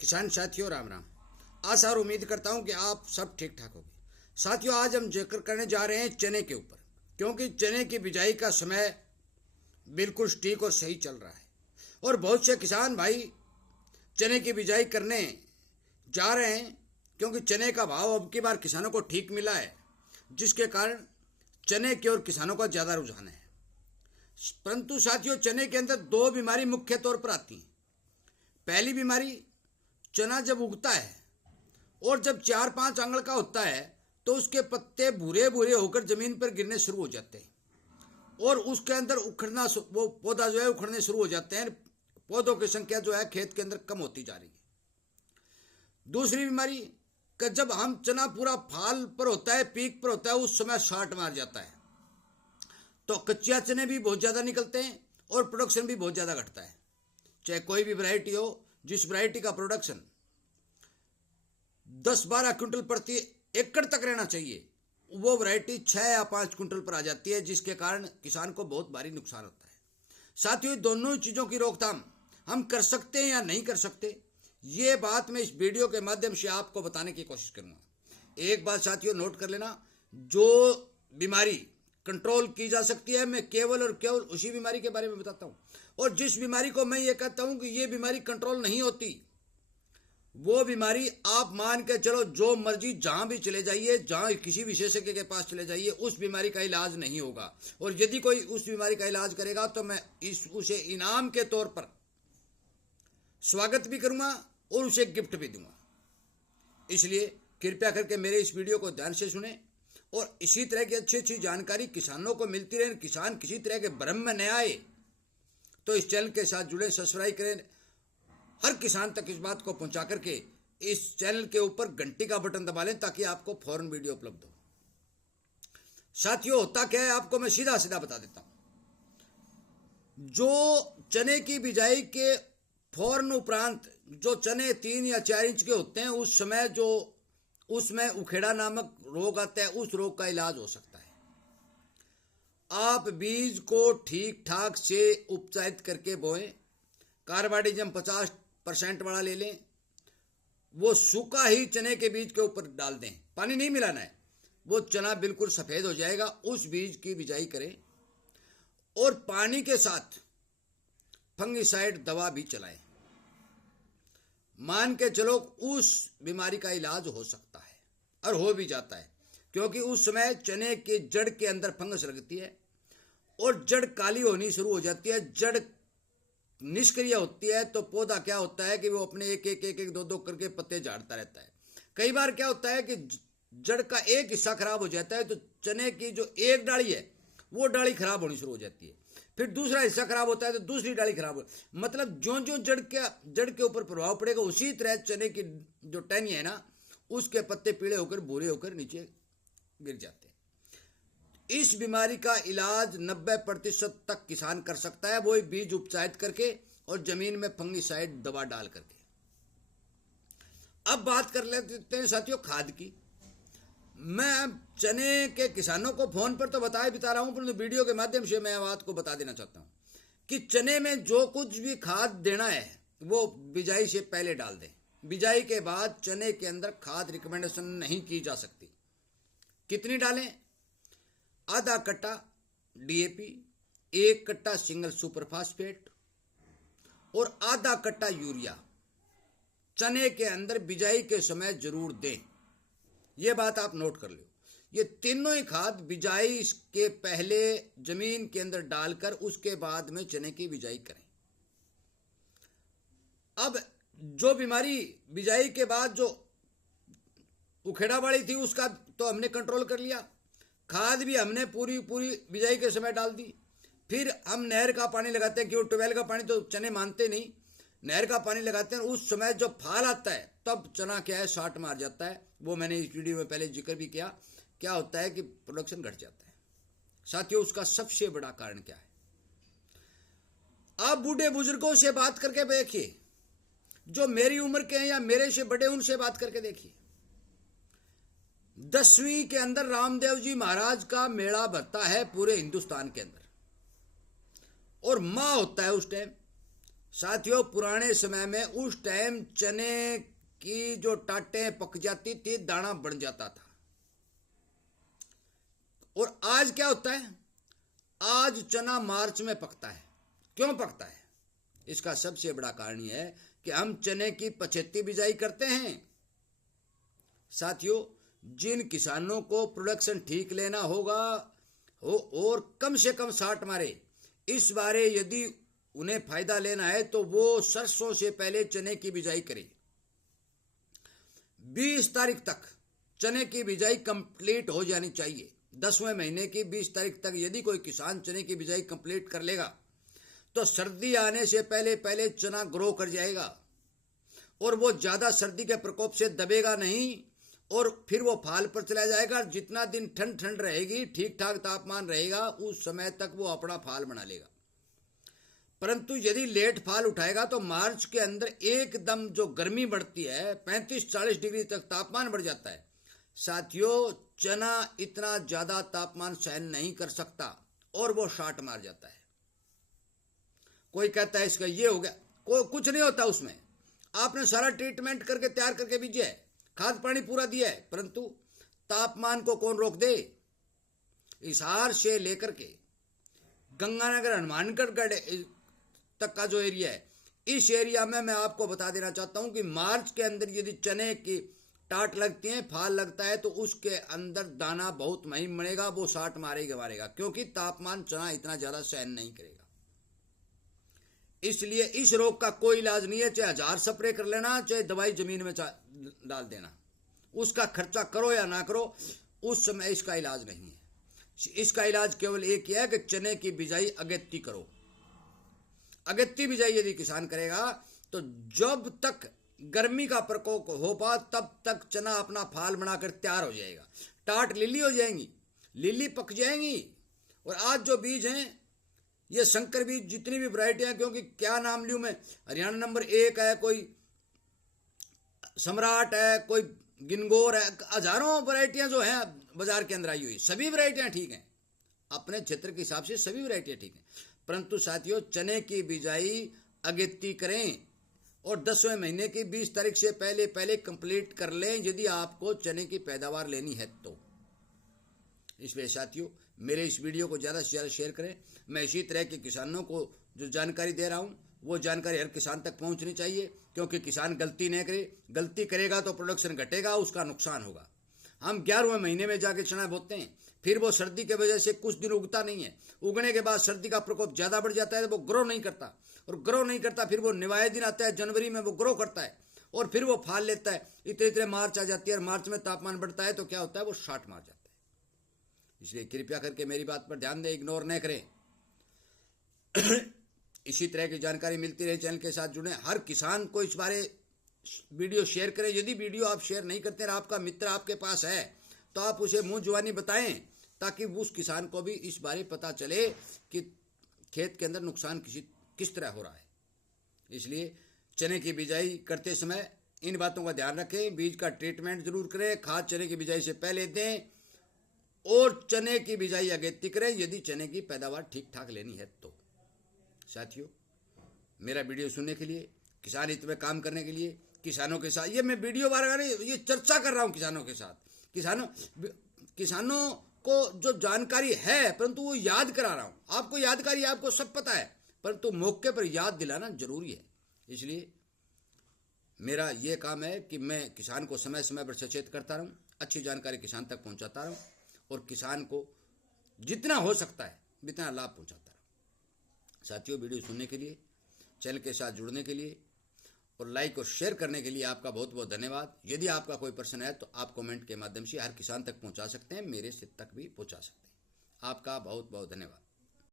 किसान साथियों राम राम। आशा और उम्मीद करता हूं कि आप सब ठीक ठाक होंगे। साथियों, आज हम जिक्र करने जा रहे हैं चने के ऊपर, क्योंकि चने की बिजाई का समय बिल्कुल ठीक और सही चल रहा है और बहुत से किसान भाई चने की बिजाई करने जा रहे हैं, क्योंकि चने का भाव अब की बार किसानों को ठीक मिला है, जिसके कारण चने की ओर किसानों का ज़्यादा रुझान है। परंतु साथियों, चने के अंदर दो बीमारी मुख्य तौर पर आती हैं। पहली बीमारी, चना जब उगता है और जब 4-5 आंगल का होता है तो उसके पत्ते भूरे भूरे होकर जमीन पर गिरने शुरू हो जाते हैं और उसके अंदर उखड़ना, वो पौधा जो है उखड़ने शुरू हो जाते हैं। पौधों की संख्या जो है खेत के अंदर कम होती जा रही है। दूसरी बीमारी कि जब हम चना पूरा फाल पर होता है, पीक पर होता है, उस समय शार्ट मार जाता है, तो कच्चिया चने भी बहुत ज़्यादा निकलते हैं और प्रोडक्शन भी बहुत ज़्यादा घटता है। चाहे कोई भी वैरायटी हो, जिस वैरायटी का प्रोडक्शन 10-12 क्विंटल प्रति एकड़ तक रहना चाहिए, वो वैरायटी 6 या 5 क्विंटल पर आ जाती है, जिसके कारण किसान को बहुत भारी नुकसान होता है। साथियों, दोनों चीज़ों की रोकथाम हम कर सकते हैं या नहीं कर सकते, ये बात मैं इस वीडियो के माध्यम से आपको बताने की कोशिश करूंगा। एक बात साथियों नोट कर लेना, जो बीमारी कंट्रोल की जा सकती है, मैं केवल और केवल उसी बीमारी के बारे में बताता हूं, और जिस बीमारी को मैं ये कहता हूं कि ये बीमारी कंट्रोल नहीं होती, वो बीमारी आप मान के चलो जो मर्जी जहां भी चले जाइए, जहां किसी विशेषज्ञ के पास चले जाइए, उस बीमारी का इलाज नहीं होगा। और यदि कोई उस बीमारी का इलाज करेगा तो मैं उसे इनाम के तौर पर स्वागत भी करूंगा और उसे गिफ्ट भी दूंगा। इसलिए कृपया करके मेरे इस वीडियो को ध्यान से सुने और इसी तरह की अच्छी अच्छी जानकारी किसानों को मिलती रहे। किसान किसी तरह के भ्रम में न आए तो इस चैनल के साथ जुड़े, सब्सक्राइब करें, हर किसान तक इस बात को पहुंचा करके इस चैनल के ऊपर घंटी का बटन दबा लें, ताकि आपको फौरन वीडियो उपलब्ध हो। साथियों, होता क्या है आपको मैं सीधा सीधा बता देता हूं। जो चने की बिजाई के फौरन उपरांत जो चने 3 या 4 इंच के होते हैं, उस समय जो उसमें उखेड़ा नामक रोग आता है, उस रोग का इलाज हो सकता है। आप बीज को ठीक ठाक से उपचारित करके बोएं, कार्बाइडिज्म 50% वाला ले लें, वो सूखा ही चने के बीज के ऊपर डाल दें, पानी नहीं मिलाना है, वो चना बिल्कुल सफ़ेद हो जाएगा। उस बीज की बिजाई करें और पानी के साथ फंगिसाइड दवा भी चलाएं। मान के चलो उस बीमारी का इलाज हो सकता है और हो भी जाता है, क्योंकि उस समय चने के जड़ के अंदर फंगस लगती है और जड़ काली होनी शुरू हो जाती है, जड़ निष्क्रिय होती है। तो पौधा क्या होता है कि वो अपने एक एक दो करके पत्ते झाड़ता रहता है। कई बार क्या होता है कि जड़ का एक हिस्सा खराब हो जाता है, तो चने की जो एक डाली है वो डाली खराब होनी शुरू हो जाती है। फिर दूसरा हिस्सा खराब होता है तो दूसरी डाली खराब हो, मतलब जो जो जड़ के ऊपर प्रभाव पड़ेगा, उसी तरह चने की जो टहनी है ना, उसके पत्ते पीले होकर भूरे होकर नीचे गिर जाते हैं। इस बीमारी का इलाज 90% तक किसान कर सकता है, वो बीज उपचारित करके और जमीन में फंगिसाइड दवा डाल करके। अब बात कर लेते हैं साथियों खाद की। मैं चने के किसानों को फोन पर तो बता रहा हूं, परंतु वीडियो के माध्यम से मैं बात को बता देना चाहता हूं कि चने में जो कुछ भी खाद देना है वो बिजाई से पहले डाल दें। बिजाई के बाद चने के अंदर खाद रिकमेंडेशन नहीं की जा सकती। कितनी डालें? आधा कट्टा डीएपी, 1 कट्टा सिंगल सुपर फास्फेट और आधा कट्टा यूरिया चने के अंदर बिजाई के समय जरूर दें। यह बात आप नोट कर लो। ये तीनों ही खाद बिजाई के पहले जमीन के अंदर डालकर उसके बाद में चने की बिजाई करें। अब जो बीमारी बिजाई के बाद जो उखेड़ा वाली थी, उसका तो हमने कंट्रोल कर लिया। खाद भी हमने पूरी बिजाई के समय डाल दी। फिर हम नहर का पानी लगाते हैं, क्यों ट्यूबवेल का पानी तो चने मानते नहीं, नहर का पानी लगाते हैं। उस समय जब फाल आता है तब चना क्या है, शार्ट मार जाता है। वो मैंने इस वीडियो में पहले जिक्र भी किया। क्या होता है कि प्रोडक्शन घट जाता है। साथियों, उसका सबसे बड़ा कारण क्या है? आप बूढ़े बुजुर्गों से बात करके देखिए, जो मेरी उम्र के हैं या मेरे से बड़े, उनसे बात करके देखिए। 10वीं के अंदर रामदेव जी महाराज का मेला भरता है पूरे हिंदुस्तान के अंदर, और माँ होता है उस टाइम साथियों, पुराने समय में उस टाइम चने की जो टाटें पक जाती थी, दाना बन जाता था। और आज क्या होता है? आज चना मार्च में पकता है। क्यों पकता है? इसका सबसे बड़ा कारण यह है कि हम चने की पछेती बिजाई करते हैं। साथियों, जिन किसानों को प्रोडक्शन ठीक लेना होगा और कम से कम 60 मारे, इस बारे यदि उन्हें फायदा लेना है तो वो सरसों से पहले चने की बिजाई करें। 20 तारीख तक चने की बिजाई कंप्लीट हो जानी चाहिए। 10वें महीने की 20 तारीख तक यदि कोई किसान चने की बिजाई कंप्लीट कर लेगा तो सर्दी आने से पहले पहले चना ग्रो कर जाएगा और वो ज्यादा सर्दी के प्रकोप से दबेगा नहीं और फिर वो फाल पर चला जाएगा। जितना दिन ठंड ठंड रहेगी, ठीक ठाक तापमान रहेगा, उस समय तक वो अपना फाल बना लेगा। परंतु यदि लेट फाल उठाएगा तो मार्च के अंदर एकदम जो गर्मी बढ़ती है, 35-40 डिग्री तक तापमान बढ़ जाता है। साथियों, चना इतना ज्यादा तापमान सहन नहीं कर सकता और वो शाट मार जाता है। कोई कहता है इसका ये हो गया, कुछ नहीं होता उसमें। आपने सारा ट्रीटमेंट करके तैयार करके बीजा है, खाद पानी पूरा दिया है, परंतु तापमान को कौन रोक दे? हिसार से लेकर के गंगानगर हनुमानगढ़ तक का जो एरिया है, इस एरिया में मैं आपको बता देना चाहता हूं कि मार्च के अंदर यदि चने की टाट लगती है, फाल लगता है, तो उसके अंदर दाना बहुत महीन बनेगा, वो शाट मारेगा, क्योंकि तापमान चना इतना ज्यादा सहन नहीं करेगा। इसलिए इस रोग का कोई इलाज नहीं है, चाहे 1000 स्प्रे कर लेना, चाहे दवाई जमीन में डाल देना, उसका खर्चा करो या ना करो, उस समय इसका इलाज नहीं है। इसका इलाज केवल एक ही है कि चने की बिजाई अगेती करो। अगेती बिजाई यदि किसान करेगा तो जब तक गर्मी का प्रकोप होगा तब तक चना अपना फाल बनाकर तैयार हो जाएगा, टाट लिली हो जाएंगी, लिली पक जाएंगी। और आज जो बीज हैं ये संकर बीज, जितनी भी वैरायटियां, क्योंकि क्या नाम लूं मैं, हरियाणा नंबर 1 है, कोई सम्राट है, कोई गिनगोर है, हजारों वैरायटियां जो हैं बाजार के अंदर आई हुई, सभी वैरायटियां ठीक हैं, अपने क्षेत्र के हिसाब से सभी वैरायटियां ठीक हैं। परंतु साथियों, चने की बिजाई अगेती करें और 10वें महीने की 20 तारीख से पहले पहले कंप्लीट कर लें यदि आपको चने की पैदावार लेनी है तो। इसलिए साथियों, मेरे इस वीडियो को ज़्यादा से ज़्यादा शेयर करें। मैं इसी तरह के किसानों को जो जानकारी दे रहा हूं वो जानकारी हर किसान तक पहुंचनी चाहिए, क्योंकि किसान गलती नहीं करे। गलती करेगा तो प्रोडक्शन घटेगा, उसका नुकसान होगा। हम 11वें महीने में जाके चना बोते हैं, फिर वो सर्दी के वजह से कुछ दिन उगता नहीं है, उगने के बाद सर्दी का प्रकोप ज़्यादा बढ़ जाता है तो वो ग्रो नहीं करता, और ग्रो नहीं करता फिर वो निवाए दिन आता है, जनवरी में वो ग्रो करता है और फिर वो फाल लेता है। इतने मार्च आ जाती है और मार्च में तापमान बढ़ता है तो क्या होता है, वो शाट मार जाता है। इसलिए कृपया करके मेरी बात पर ध्यान दें, इग्नोर न करें। इसी तरह की जानकारी मिलती रहे, चैनल के साथ जुड़ें। हर किसान को इस बारे वीडियो शेयर करें। यदि वीडियो आप शेयर नहीं करते और आपका मित्र आपके पास है तो आप उसे मुंह जुबानी बताएं, ताकि उस किसान को भी इस बारे पता चले कि खेत के अंदर नुकसान किस तरह हो रहा है। इसलिए चने की बिजाई करते समय इन बातों का ध्यान रखें। बीज का ट्रीटमेंट जरूर करें, खाद चने की बिजाई से पहले दें और चने की बिजाई अगेती करें यदि चने की पैदावार ठीक ठाक लेनी है तो। साथियों, मेरा वीडियो सुनने के लिए, किसान हित में काम करने के लिए, किसानों के साथ ये मैं वीडियो बार ये चर्चा कर रहा हूं किसानों के साथ। किसानों को जो जानकारी है परंतु वो याद करा रहा हूं। आपको यादकारी, आपको सब पता है, परंतु मौके पर याद दिलाना जरूरी है। इसलिए मेरा ये काम है कि मैं किसान को समय समय पर सचेत करता रहूं, अच्छी जानकारी किसान तक पहुंचाता रहूं और किसान को जितना हो सकता है उतना लाभ पहुंचाता रहूं। साथियों, वीडियो सुनने के लिए, चैनल के साथ जुड़ने के लिए और लाइक और शेयर करने के लिए आपका बहुत बहुत धन्यवाद। यदि आपका कोई प्रश्न है तो आप कमेंट के माध्यम से हर किसान तक पहुंचा सकते हैं, मेरे से तक भी पहुंचा सकते हैं। आपका बहुत बहुत धन्यवाद।